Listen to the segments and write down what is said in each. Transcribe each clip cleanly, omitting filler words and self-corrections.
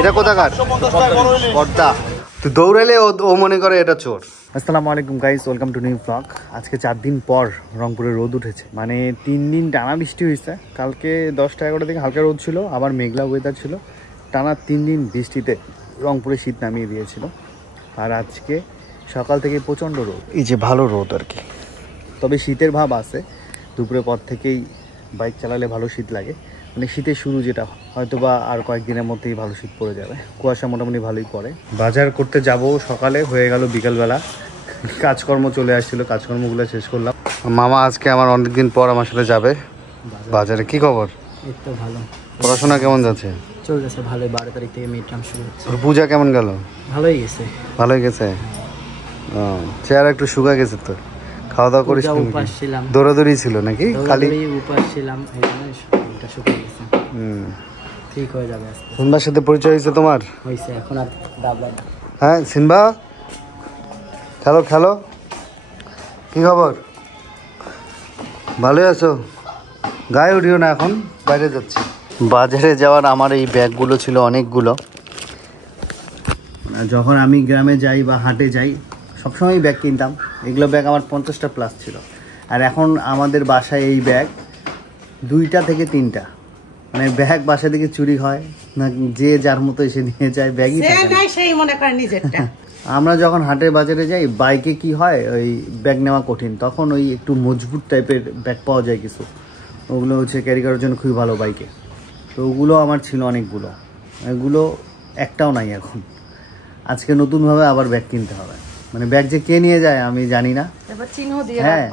এটা কোথাকার? পর্দা। তুই দৌড়ালে ও মনে করে এটা চোর। আসসালামু আলাইকুম guys, welcome to new blog. আজকে 4 দিন পর রংপুরে রোদ উঠেছে, মানে 3 দিন টানা বৃষ্টি হয়েছে। কালকে 10টা-11টা থেকে হালকা রোদ ছিল, আবার মেঘলা ওয়েদার ছিল। টানা 3 দিন বৃষ্টিতে রংপুরে শীত নামিয়ে দিয়েছিল। আর আজকে সকাল থেকে প্রচণ্ড রোদ, এই যে ভালো রোদ আর কি। তবে শীতের ভাব আছে, দুপুরের পর থেকেই বাইক চালালে ভালো শীত লাগে, মানে শীতের শুরু যেটা, হয়তো বা আর কয়েকদিনের মধ্যেই ভালো শীত পড়ে যাবে। কুয়াশা মোটামুটি ভালোই পড়ে। বাজার করতে যাব সকালে, হয়ে গেল বিকালবেলা। কাজকর্ম চলে আসছিল, কাজকর্মগুলো শেষ করলাম। মামা আজকে আমার অনেকদিন পর আমার সাথে যাবে বাজারে। কি খবর? এই তো ভালো। পড়াশোনা কেমন যাচ্ছে? চলতেছে ভালোই, 12 তারিখ থেকে মিড টার্ম শুরু হচ্ছে। পূজা কেমন গেল? ভালোই গেছে। ভালোই গেছে। চেহারা একটু শুকা গেছে তো। খাওয়া দাওয়া করিস? উপাস ছিলাম। দৌড়াদৌড়ি ছিল নাকি? খালি উপাস ছিলাম, এটা শুকিয়ে গেছে। ঠিক হয়ে যাবে আস্তে। সিনবার সাথে পরিচয় হয়েছে তোমার? হয়েছে, এখন আর ডাবলা। হ্যাঁ সিনবা, খেলো খেলো। কি খবর? ভালোই আছো? গায়ে উঠিও না, এখন বাইরে যাচ্ছি। বাজারে যাওয়ার আমার এই ব্যাগগুলো ছিল অনেকগুলো। যখন আমি গ্রামে যাই বা হাটে যাই সবসময় ব্যাগ কিনতাম। এগুলো ব্যাগ আমার 50টা প্লাস ছিল। আর এখন আমাদের বাসায় এই ব্যাগ 2টা থেকে 3টা। মানে ব্যাগ বাসা থেকে চুরি হয় না, যে যার মতো এসে নিয়ে যায়, ব্যাগই থাকে। আমরা যখন হাটে বাজারে যাই বাইকে কি হয়, ওই ব্যাগ নেওয়া কঠিন, তখন ওই একটু মজবুত টাইপের ব্যাগ পাওয়া যায় কিছু, ওগুলো হচ্ছে ক্যারি করার জন্য খুবই ভালো বাইকে। তো ওগুলো আমার ছিল অনেকগুলো, এগুলো একটাও নাই এখন। আজকে নতুনভাবে আবার ব্যাগ কিনতে হবে। মানে ব্যাগ যে কে নিয়ে যায় আমি জানি না। হ্যাঁ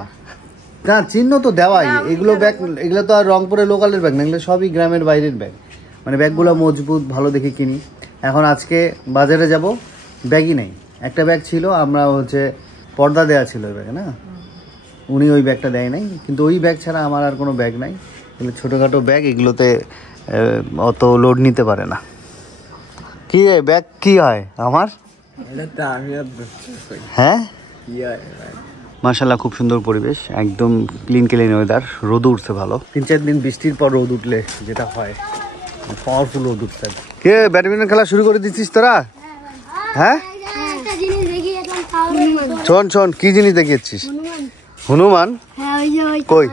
না, চিহ্ন তো দেওয়াই। এগুলো ব্যাগ, এগুলো তো আর রংপুরের লোকালের ব্যাগ না, এগুলো সবই গ্রামের বাইরের ব্যাগ। মানে ব্যাগগুলো মজবুত ভালো দেখে কিনি। এখন আজকে বাজারে যাব, ব্যাগই নেই। একটা ব্যাগ ছিল, আমরা হচ্ছে পর্দা দেওয়া ছিল ওই ব্যাগে, না উনি ওই ব্যাগটা দেয় নাই। কিন্তু ওই ব্যাগ ছাড়া আমার আর কোনো ব্যাগ নাই। এগুলো ছোটোখাটো ব্যাগ, এগুলোতে অত লোড নিতে পারে না। কি ব্যাগ কি হয় আমার? হ্যাঁ মাশাআল্লাহ, খুব সুন্দর পরিবেশ, একদম ক্লিন ওয়েদার। রোদ উঠছে ভালো। 3-4 দিন বৃষ্টির পর রোদ উঠলে যেটা হয়, পাওয়ারফুল রোদ উঠছে। কে ব্যাডমিন্টন খেলা শুরু করে দিচ্ছিস তোরা? হ্যাঁ শোন শোন, কি জিনিস দেখিয়েছিস? হনুমান? কই?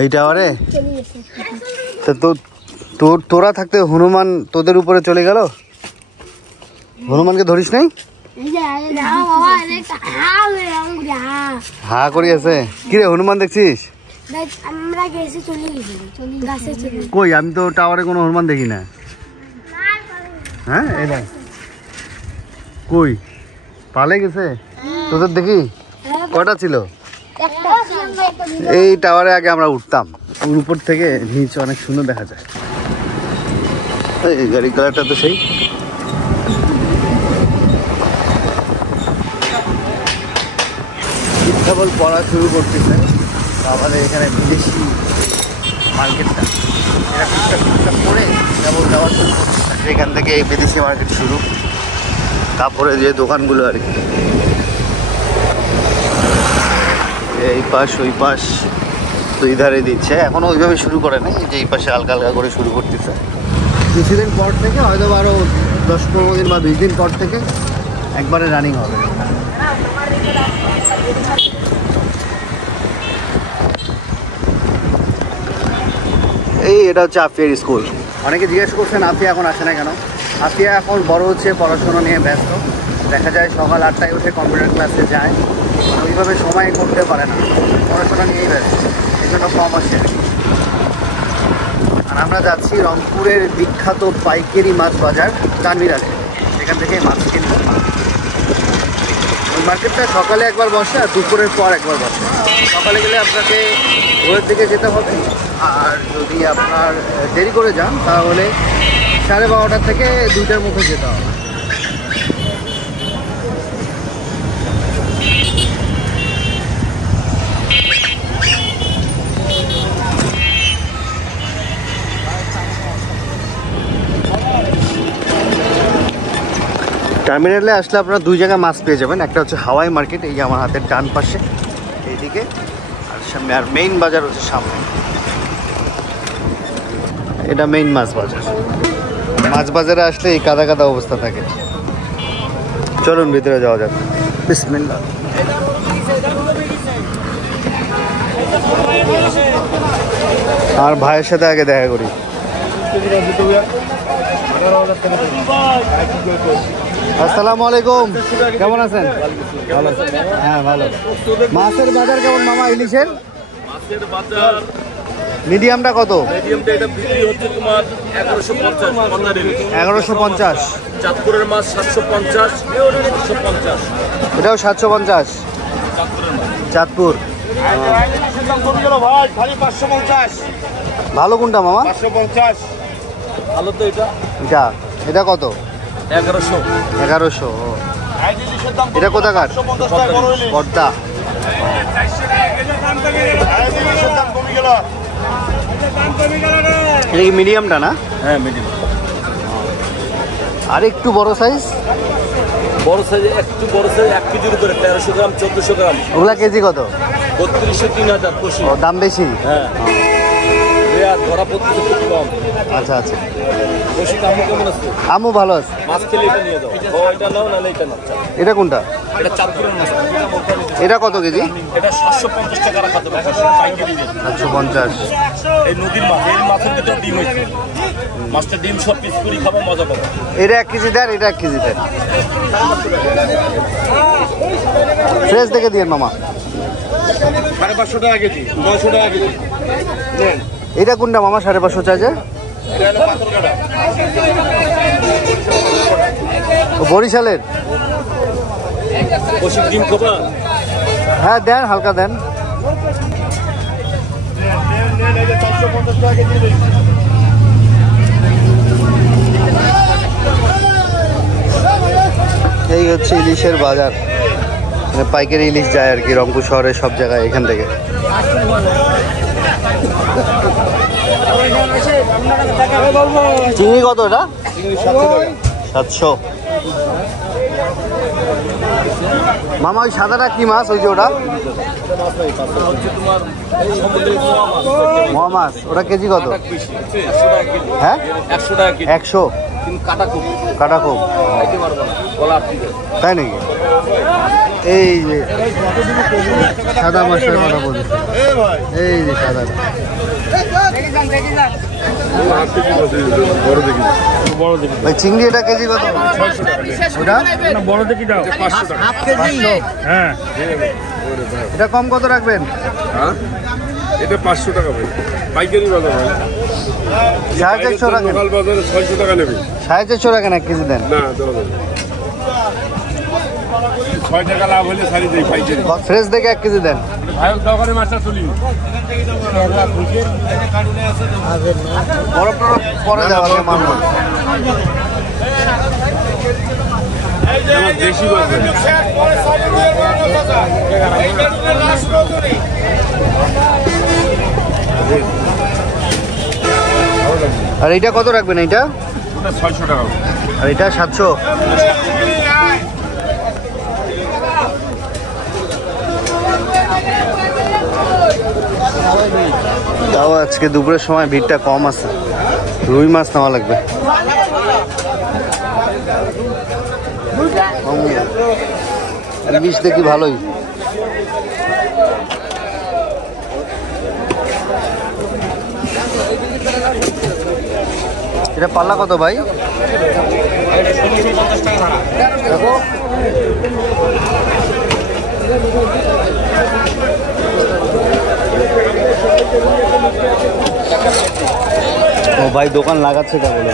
এই টাওয়ারে? তোরা থাকতে হনুমান তোদের উপরে চলে গেল? হনুমানকে ধরিস নাই? হা করি আছে। কিরে হনুমান দেখছিস? কই, আমি তো টাওয়ারে কোনো হনুমান দেখি না। হ্যাঁ কই পালে গেছে? তোদের দেখি কটা ছিল? এই টাওয়ারে আগে আমরা উঠতাম, ওর উপর থেকে নিচে অনেক সুন্দর দেখা যায়। এই গাড়ি কালারটা তো সেই। কেবল পড়া শুরু করতেছে আমাদের এখানে বিদেশি মার্কেটটা, এটা টুকটাক করে কেবল যাওয়া শুরু করতেছে। এখান থেকে এই বিদেশি মার্কেট শুরু, তারপরে যে দোকানগুলো আর কি, এই পাশ ওই পাশ দুই ধারে দিচ্ছে। এখনও ওইভাবে শুরু করে নাই, যে এই পাশে হালকা হালকা করে শুরু করতেছে। কিছুদিন পর থেকে হয়তো আরও 10-15 দিন বা 2 দিন পর থেকে একবারে রানিং হবে। এই এটা হচ্ছে আফিয়ার স্কুল। অনেকে জিজ্ঞেস করছেন আফিয়া এখন আসে না কেন। আফিয়া এখন বড় হচ্ছে, পড়াশোনা নিয়ে ব্যস্ত। দেখা যায় সকাল 8টায় উঠে কম্পিউটার ক্লাসে যায়, ওইভাবে সময় করতে পারে না, পড়াশোনা নিয়েই ব্যস্ত, এই জন্য কম আসে। আর আমরা যাচ্ছি রংপুরের বিখ্যাত পাইকারি মাছ বাজার চানমিরাটে, সেখান থেকে মাছ কিনব। ওই মার্কেটটা সকালে একবার বসে আর দুপুরের পর একবার বসে। সকালে গেলে আপনাকে ভোরের দিকে যেতে হবে, আর যদি আপনার দেরি করে যান তাহলে 12:30 থেকে 2টার মধ্যে যেতে হবে। টার্মিনালে আসলে আপনারা 2 জায়গায় মাছ পেয়ে যাবেন। একটা হচ্ছে হাওয়াই মার্কেট, এই যে আমার হাতের ডান পাশে এইদিকে, আর সামনে, আর মেইন বাজার হচ্ছে সামনে। এটা মেইন মাছ বাজার। মাছ বাজারে আসলে এই কাদা কাদা অবস্থা থাকে। চলুন ভিতরে যাওয়া যাক। বিসমিল্লাহ। আর ভাইয়ের সাথে আগে দেখা করি। আসসালামু আলাইকুম, কেমন আছেন? ভালো। হ্যাঁ ভালো। মাছের বাজার কেমন মামা? ইলিশের মাছের বাজার মিডিয়ামটা কত? মিডিয়ামটা এটা বিক্রি হচ্ছে তোমার 1150 1150। চাঁদপুরের মাছ 750 750 এটাও 750 চাঁদপুরের মাছ। চাঁদপুর। ভাই খালি 550 ভালো কোনটা মামা? 550 ভালো তো এটা এটা কত? 1100 1100। এটা কোথাকার? পদ্মা। এটা কি মিডিয়ামটা না? হ্যাঁ মিডিয়াম। আর একটু বড় সাইজ? বড় সাইজ একটু বড় সাইজ 1 কেজির উপরে 1300 গ্রাম 1400 গ্রাম। ওগুলা কেজি কত? 3200 3000 পশি। ও দাম বেশি। হ্যাঁ রেয়ার ধরা পড়তেছে খুব কম। আচ্ছা আচ্ছা। পশি দাম কেমন আছে? আমু ভালো আছে। মাছ খেলে এটা নিয়ে যাও। ও এটা নাও না এটা নাও। এটা কোনটা? এটা চাঁদপুরের মাছ। এটা কত কেজি? এটা 750 টাকা রাখা দেবে পাইকারি রেট। 750। এই নদীর মাছ, এই মাছের ভিতরে ডিম হয়েছে। মাছটা ডিম সব পিস করে খাবো, মজা পাবো। এটা 1 কেজি দেন, এটা 1 কেজি দেন। ফ্রেশ দেখে দিন মামা। 550 টাকা কেজি, 900 টাকা কেজি। নেন। এটা কোনটা মামা 550 চাইছে? এটা হলো পাথর কাটা। বরিশালের? বসে ডিম খাবা? হ্যাঁ দেন, হালকা দেন। এই হচ্ছে ইলিশের বাজার, মানে পাইকারি ইলিশ যায় আর কি, রংপুর শহরের সব জায়গায় এখান থেকে। চিংড়ি কত এটা? 700। মামা ওই সাদাটা কি মাছ? ওই যে ওটা মোয়া মাছ, ওটা কেজি কত? হ্যাঁ 100 টাকা কেজি। 100। কিন্তু কাটা খুব কাটা খুব, খাইতে পারবো না, গলা আটকে যায়। তাই নাকি? এই যে সাদা মাছটার কথা বলছি, এই যে সাদাটা। ওই চিংড়ি এটা কেজি কত? ওটা বড় দেখি দাও 500 টাকা। Half KG. হ্যাঁ এটা কম কত রাখবেন? হ্যাঁ এটা 500 টাকা ভাই, পাইকারি বাজার ভাই। 450 রাখেন। লোকাল বাজারে 600 টাকা নেবে। 450 রাখেন, 1 কেজি দেন। না দাও না, 6 টাকা লাভ হলে সারি দেই পাইকারি। ফ্রেশ দেখে 1 কেজি দেন। ভাই দোকানে মাছটা তুলি। বরফ টরফ পরে যাওয়া মামলা। দেশি মাছ আর এইটা কত রাখবেন? এইটা 600 টাকা। আর এটা 700। তাও আজকে দুপুরের সময় ভিড়টা কম আছে। রুই মাছ নেওয়া লাগবে। ইলিশ দেখি ভালোই। এটা পাল্লা কত ভাই? দেখো ও ভাই দোকান লাগাচ্ছে তা বলে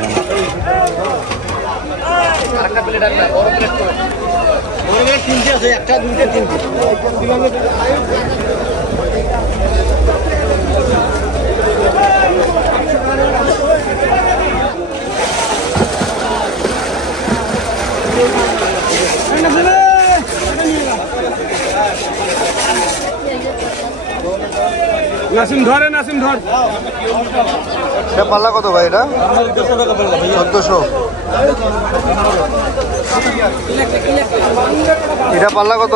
তিনটে আছে, একটা দুইটা তিনটে। নাসিম ধরে, নাসিম ধর। এটা পাল্লা কত ভাই? এটা 1400। এটা পাল্লা কত?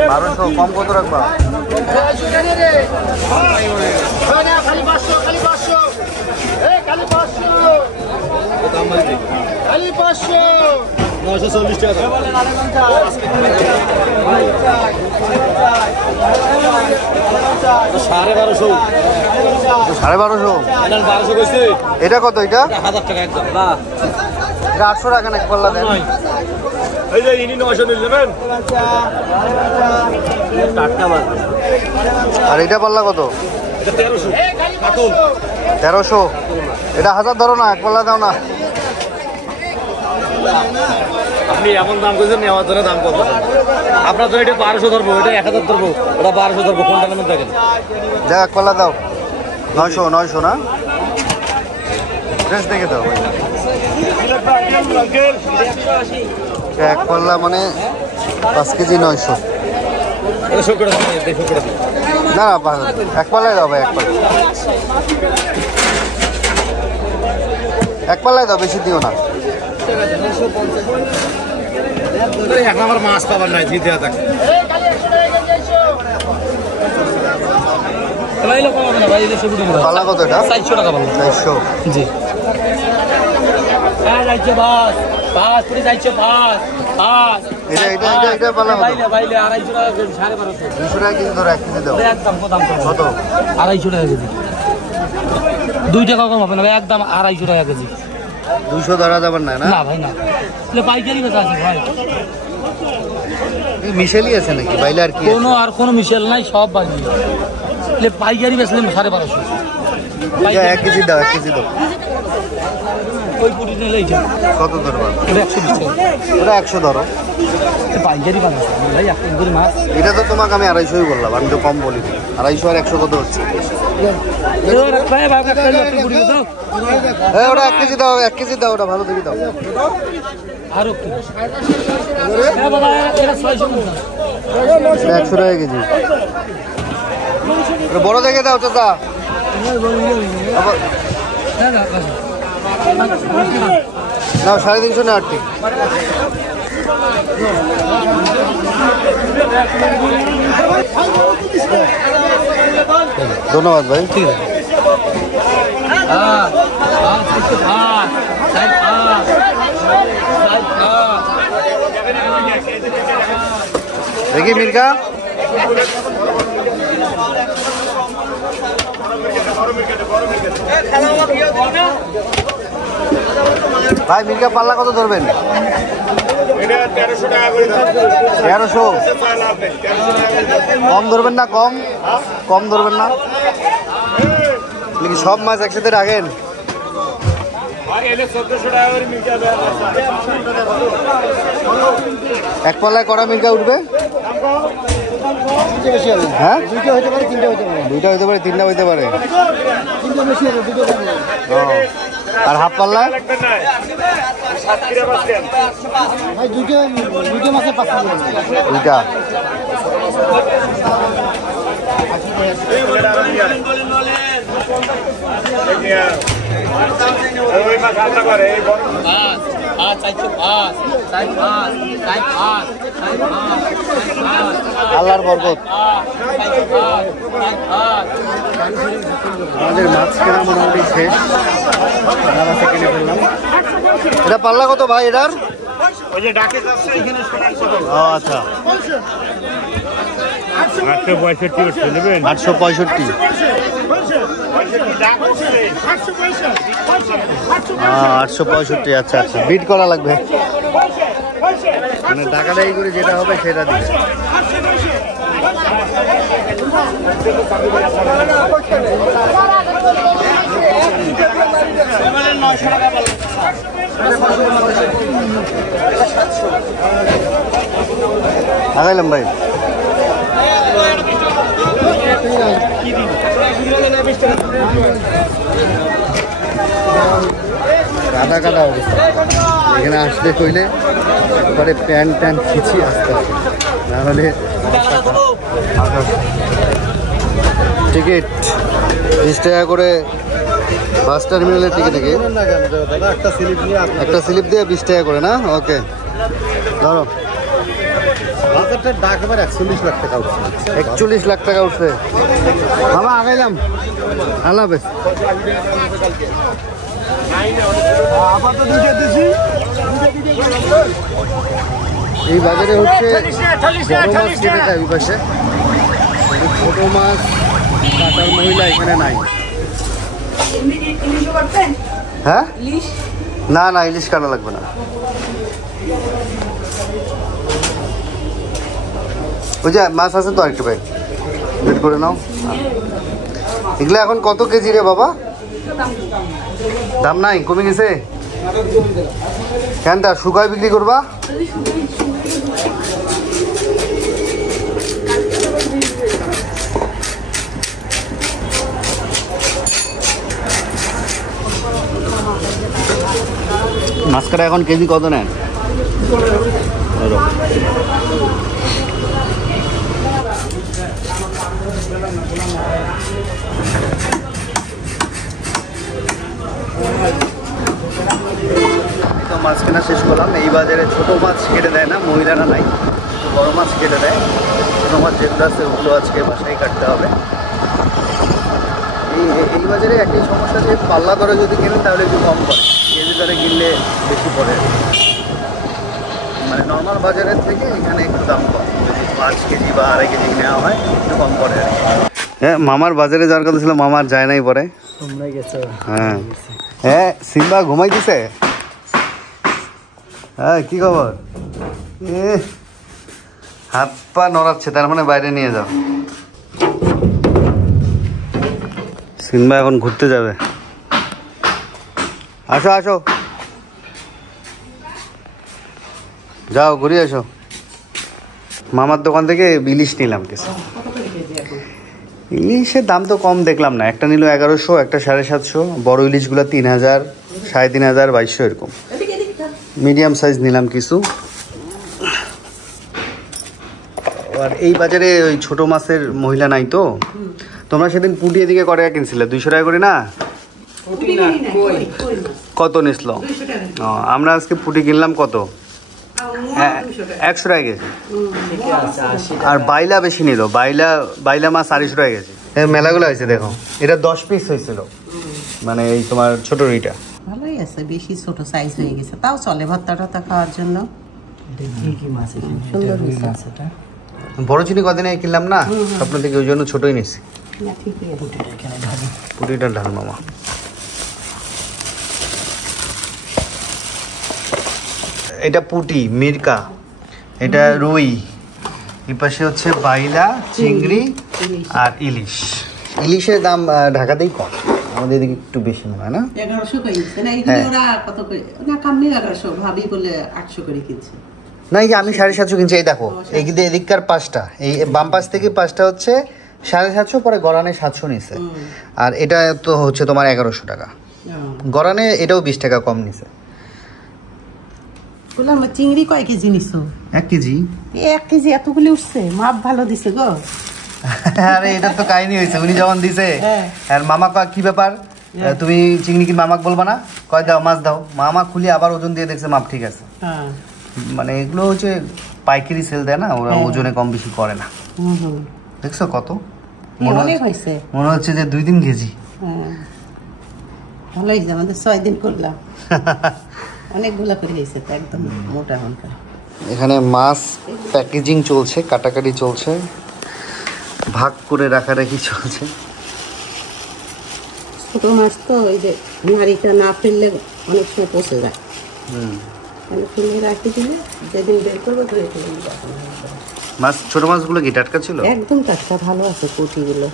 1200। কম কত রাখবা? খালি 500। 12,500 এটা কত? এটা 1000 টাকা একদম। এটা 800 টাকা না এক পাল্লা দেন। এই যে ইনি 900 নিয়ে নেবেন। আর এটা পাল্লা কত? এটা 1300 কাটুন। 1300 এটা 1000 ধরো না, এক পাল্লা দাও না। আপনি এমন দাম করেছেন, নেওয়ার জন্য দাম কত? আপনার তো এটা 1200 ধরবো, এটা 1000 ধরবো, ওটা 1200 ধরবো, কোনটা কেন দেখেন? যা এক পাল্লা দাও। 900 না, ফ্রেশ দেখে দাও ভাই। এক পাল্লা মানে 5 কেজি 900। এটা শো করে দিন, দেখো করে দিন। না এক পাল্লাই দাও ভাই, এক পাল্লা। এক পাল্লাই দাও, বেশি দিও না। এখন আমার মাছ পাবার নাই, দিতে থাকে। পাল্লা কত এটা? 400 টাকা পাল্লা। 400 জি। এটা পাল্লা কত? 250 টাকা কেজি, 1250। 200 টাকা কেজি ধরো, 1 কেজি দাও। একদম দাম কত? 250 টাকা কেজি। 2 টাকা কম হবে না ভাই, একদম 250 টাকা কেজি। 200 ধরা যাবার না, না না ভাই না, পাইকারি বেচা আছে ভাই। মিশেলি আছে নাকি বাইলে? আর কি কোনো মিশেল নাই, সব বাইরে। পাইকারি বেচলে 1250। 1 কেজি দাও, 1 কেজি দাও। ওই পুরি নিলে কত ধরবা? এটা 120 টাকা। ওটা 100 ধরো। পাইকারি বাজার ভাই, 1 কেজি মাছ। এটা তো তোমাকে আমি 250 বললাম, আমি তো কম বলি। 250 আর 100 কত হচ্ছে? ওটা 1 কেজি দাও, 1 কেজি দাও, ওটা ভালো দেখে দাও। আরো 100 টাকা কেজি। বড় দেখে দাও চাচা। না 350 না, ঠিক। ধন্যবাদ ভাই। ঠিক আছে। দেখি মির্কা, ভাই মির্কা পাল্লা কত ধরবেন? 1300 টাকা করে দাও। 1300 কম ধরবেন না? কম ধরবেন না? সব মাছ একসাথে রাখেন। এক পাল্লায় কড়া মির্কা উঠবে? হ্যাঁ, 2টা হইতে পারে, 3টা হইতে পারে, 2টা হইতে পারে, 3টা হইতে পারে। আর হাফ পাল্লা? দুইটা। আল্লাহর বরকত। আমাদের মাছ কেনা মোটামুটি শেষ, মাছ কিনে ফেললাম। এটা পাল্লা কত ভাই এটার? আচ্ছা, 865 865। 865, আচ্ছা আচ্ছা, বিট করা লাগবে, মানে টাকাটাই করে যেটা হবে সেটা দিবে। আগাইলাম ভাই। কাদা কাদা অবস্থা, এখানে আসলে কইলে একবারে প্যান্ট ট্যান্ট খিচিয়ে আসতে হবে, নাহলে। টিকিট 20 টাকা করে বাস টার্মিনালের টিকিট থেকে একটা স্লিপ দিয়ে 20 টাকা করে না? ওকে, ধরো। বাজারটার ডাক এবার 41 লাখ টাকা উঠছে। 41 লাখ টাকা উঠছে। বাবা আগাইলাম, আল্লাহ হাফেজ। আপাতত এই বাজারে হচ্ছে বড় মাছ কেটে দেয় ওই পাশে, ছোট মাছ কাটার মহিলা এখানে নাই। হ্যাঁ না না, ইলিশ কাটা লাগবে না। ওই যে মাছ আছে তো আরেকটু ভাই, বের করে নাও। এগুলো এখন কত কেজি রে বাবা? দাম নাই, কমে গেছে কেন? তা শুকায় বিক্রি করবা? মাছ কাটা এখন কেজি কত নেন? মাছ কেনা শেষ করলাম। এই বাজারে ছোট মাছ কেটে দেয় না, মহিলারা নাই, বড় মাছ কেটে দেয়। ছোট মাছ যেগুলো আছে ওগুলো আজকে বাসায় কাটতে হবে। এই বাজারে একটি সমস্যা, যে পাল্লা দরে যদি কেনেন তাহলে একটু কম পড়ে, কেজি দরে কিনলে বেশি পড়ে। মানে নর্মাল বাজারের থেকে এখানে একটু দাম কম, যদি 5 কেজি বা 2.5 কেজি নেওয়া হয় একটু কম পড়ে আর কি। হ্যাঁ, মামার বাজারে যাওয়ার কথা ছিল, মামার যায় নাই পরে। হ্যাঁ হ্যাঁ, সিম্বা ঘুমাই দিছে। হ্যাঁ, কি খবর? হাত পা নড়াচ্ছে, তার মানে বাইরে নিয়ে যাও। সিম্বা এখন ঘুরতে যাবে। আসো আসো, যাও ঘুরে আসো। মামার দোকান থেকে ইলিশ নিলাম কিছু। ইলিশের দাম তো কম দেখলাম না, একটা নিল 1100, একটা 750, বড় ইলিশগুলো 3000, 3500, 2200 এরকম। মিডিয়াম সাইজ নিলাম কিছু। আর এই বাজারে ওই ছোট মাছের মহিলা নাই তো। তোমরা সেদিন পুটি এদিকে কত টাকা কিনছিলে? 200 টাকা করে না? কত নিছিল? আমরা আজকে পুটি কিনলাম কত? 100 টাকা কেজি। আর বাইলা বেশি নিল, বাইলা মাছ 250 টাকা কেজি। মেলাগুলো হয়েছে দেখো, এটা 10 পিস হয়েছিল, মানে এই তোমার ছোট রুইটা। ভালোই আছে, বেশি ছোট সাইজ হয়ে গেছে, তাও চলে ভর্তা টর্তা খাওয়ার জন্য। সুন্দর হয়েছে। বড় চিনি কদিনে কিনলাম না স্বপ্ন থেকে, ওই জন্য ছোটই নিচ্ছি। পুটিটা ঢাল মামা। এটা পুটি মিরকা, এটা রুই, এই পাশে হচ্ছে বাইলা, চিংড়ি আর ইলিশ। ইলিশের দাম ঢাকাতেই কম, আমাদের এদিকে একটু বেশি মনে হয় না? 1100 করে কিনছে না, এইগুলো ওরা কত করে না, কামনি 1100, ভাবি বলে 800 করে কিনছে। না, এই যে আমি 750 কিনছি। এই দেখো, এদিককার 5টা, এই বাম পাশ থেকে 5টা হচ্ছে 750, পরে গড়ানে 700 নিছে। আর এটা তো হচ্ছে তোমার 1100 টাকা। গড়ানে এটাও 20 টাকা কম নিছে। বললাম চিংড়ি কয় কেজি নিছো? 1 কেজি। 1 কেজি এতগুলি উঠছে, মাপ ভালো দিছে গো। আরে এটা তো কাহিনী হয়েছে, উনি যখন দিছে আর মামা কয় কি ব্যাপার, তুমি চিংড়ি কি মামাক বলবা না? কয় দাও মাছ দাও। মামা খুলে আবার ওজন দিয়ে দেখছে মাপ ঠিক আছে। মানে এগুলো হচ্ছে পাইকারি সেল দেয় না, ওরা ওজনে কম বেশি করে না। দেখছো কত মনে হচ্ছে যে 2-3 কেজি। ভালো হয়েছে, আমাদের 6 দিন করলাম, অনেকগুলা করে হয়েছে তো, একদম মোটা মোটা। এখানে মাছ প্যাকেজিং চলছে, কাটাকাটি চলছে, ভাগ করে রাখারাখি চলছে। ছোট মাছ তো ওই যে নাড়িটা না ফেললে অনেক সময় পচে যায়, ফেলে রাখি দিলে যেদিন বের করবো ধরে ফেলে। মাছ, ছোট মাছগুলো কি টাটকা ছিল? একদম টাটকা, ভালো আছে কুটিগুলো।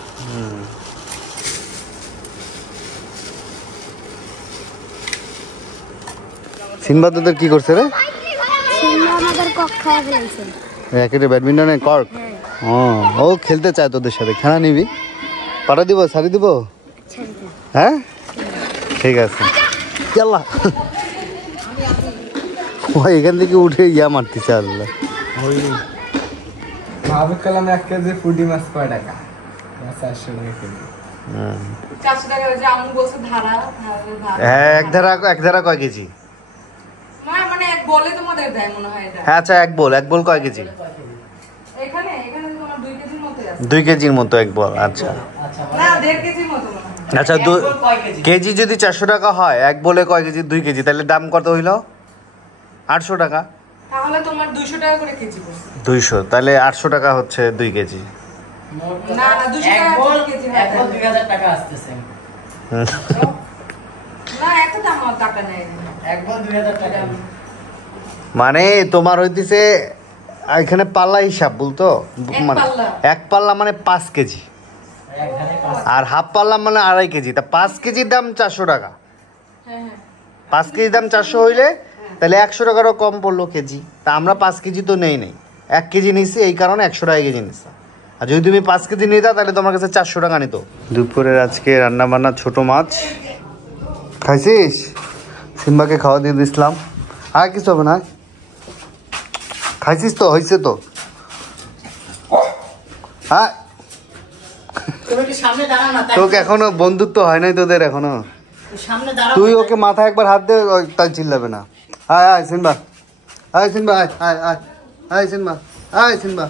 সিম্বা তোদের কি করছে রে? সিম্বা আমাদের কক খায় ফেলছে। র্যাকেটে ব্যাডমিন্টনে কর্ক। ও খেলতে চায় তোদের সাথে, খেলা নিবি? পাঠা দিব, সারি দিব? হ্যাঁ ঠিক আছে। চল এখান থেকে উঠে ইয়া মারতেছে। আল্লাহ, ভাবে কালাম 1 কেজি পুঁটি মাছ কয় টাকা? 400 টাকা কেজি। 400 টাকা যে আমু বলছে ধারা। হ্যাঁ, এক ধারা কয় কেজি? মানে এক বলে তোমাদের দেয় মনে হয় এটা। হ্যাঁ আচ্ছা, এক বল কয় কেজি? এখানে তোমার 2 কেজির মতো আছে। 2 কেজির মতো এক বল। আচ্ছা না 1.5 কেজির মতো মনে হয়। আচ্ছা, কেজি যদি 400 টাকা হয়, এক বলে কয় কেজি? 2 কেজি, তাহলে দাম কত হইল? 800 টাকা। তাহলে তোমার 200 টাকা করে কেজি পড়ছে। 200, তাহলে 800 টাকা হচ্ছে 2 কেজি। না না 200 টাকা করে কেজি হয়। এখন 2000 টাকা আসতেছে। না এত দাম টাকা নেই। একবার 2000 টাকা। মানে তোমার হইতেছে এখানে পাল্লা হিসাব বলতো, মানে এক পাল্লা মানে 5 কেজি, আর হাফ পাল্লা মানে 2.5 কেজি। তা 5 কেজির দাম 400 টাকা। 5 কেজির দাম 400 হইলে তাহলে 100 টাকারও কম পড়লো কেজি। তা আমরা 5 কেজি তো নেই 1 কেজি নিছি, এই কারণে 100 টাকা কেজি নিছি। আর যদি তুমি 5 কেজি নিতা তাহলে তোমার কাছে 400 টাকা নিত। দুপুরের আজকে রান্না বান্না ছোট মাছ। খাইছিস? সিম্বাকে খাওয়া দিয়ে দিছিলাম। আর কিছু হবে না? খাইছিস তো? হয়েছে তো? হ্যাঁ, তোকে এখনো বন্ধুত্ব হয় নাই তোদের এখনো? তুই ওকে মাথায় একবার হাত দে, তাই চিল্লাবে না। আয় আয় সিনবা, আয় সিনবা, আয় আয় আয় আয় সিনবা, আয় সিনবা।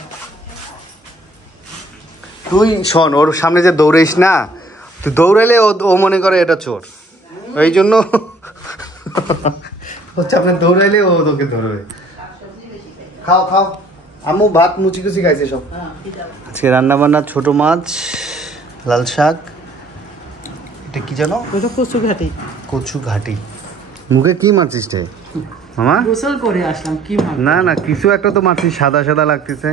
তুই শোন, ওর সামনে যে দৌড়াইস না, তুই দৌড়াইলে ও মনে করে এটা চোর, এই জন্য হচ্ছে আপনার দৌড়াইলে ও তোকে ধরবে। খাও খাও, আম্মু ভাত মুচি কুচি খাইছে সব। আজকে রান্না বান্না ছোট মাছ, লাল শাক, এটা কি জানো? কচু ঘাটি। কচু ঘাটি। মুখে কি মারছিস রে মামা? গোসল করে আসলাম। কি না না, কিছু একটা তো মারছিস, সাদা সাদা লাগতেছে।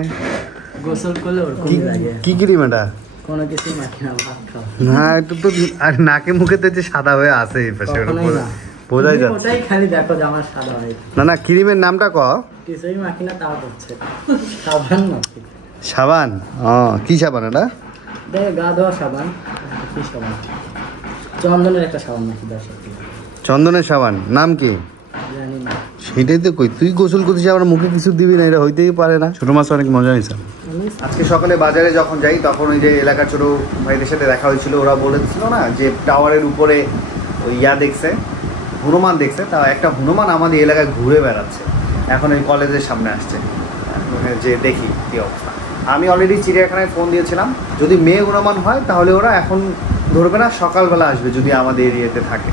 গোসল করলে ওরকম লাগে। কি ক্রিম এটা? কোনো কিছু মাখি না, ভাত খাও। না, এটা তো আর নাকে মুখে তো যে সাদা হয়ে আছে এই পাশে, বোঝাই যাচ্ছে। ওটাই খালি দেখো যে আমার সাদা হয়। না না, ক্রিমের নামটা ক। কিছুই মাখি না, তাও হচ্ছে সাবান মাখি। সাবান? ও, কি সাবান এটা? দেখ, গা ধোয়া সাবান। কি সাবান? চন্দনের একটা সাবান নাকি 10 টাকা। চন্দনের সাবান, নাম কি জানি না। সেটাই তো কই, তুই গোসল করছিস আবার মুখে কিছু দিবি না, এটা হইতেই পারে না। ছোট মাছ অনেক মজা হয়েছে। আজকে সকালে বাজারে যখন যাই তখন ওই যে এলাকার ছোট ভাইদের সাথে দেখা হয়েছিল, ওরা বলেছিল না যে টাওয়ারের উপরে ওই দেখছে, হনুমান দেখছে। তা একটা হনুমান আমাদের এলাকায় ঘুরে বেড়াচ্ছে, এখন এই কলেজের সামনে আসছে, যে দেখি কি অবস্থা। আমি অলরেডি চিড়িয়াখানায় ফোন দিয়েছিলাম, যদি মেয়ে হনুমান হয় তাহলে ওরা এখন ধরবে না, সকালবেলা আসবে যদি আমাদের এরিয়াতে থাকে।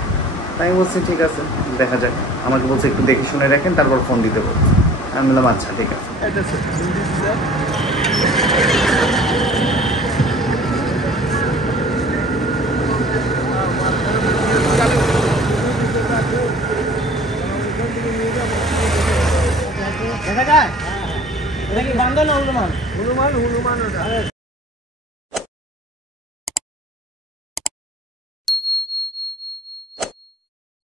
তাই বলছি ঠিক আছে, দেখা যাক। আমাকে বলছে একটু দেখে শুনে রাখেন, তারপর ফোন দিতে বলছে। আমি বললাম আচ্ছা ঠিক আছে। দেখা যায়? এটা কি বান্দর না হনুমান? হনুমান।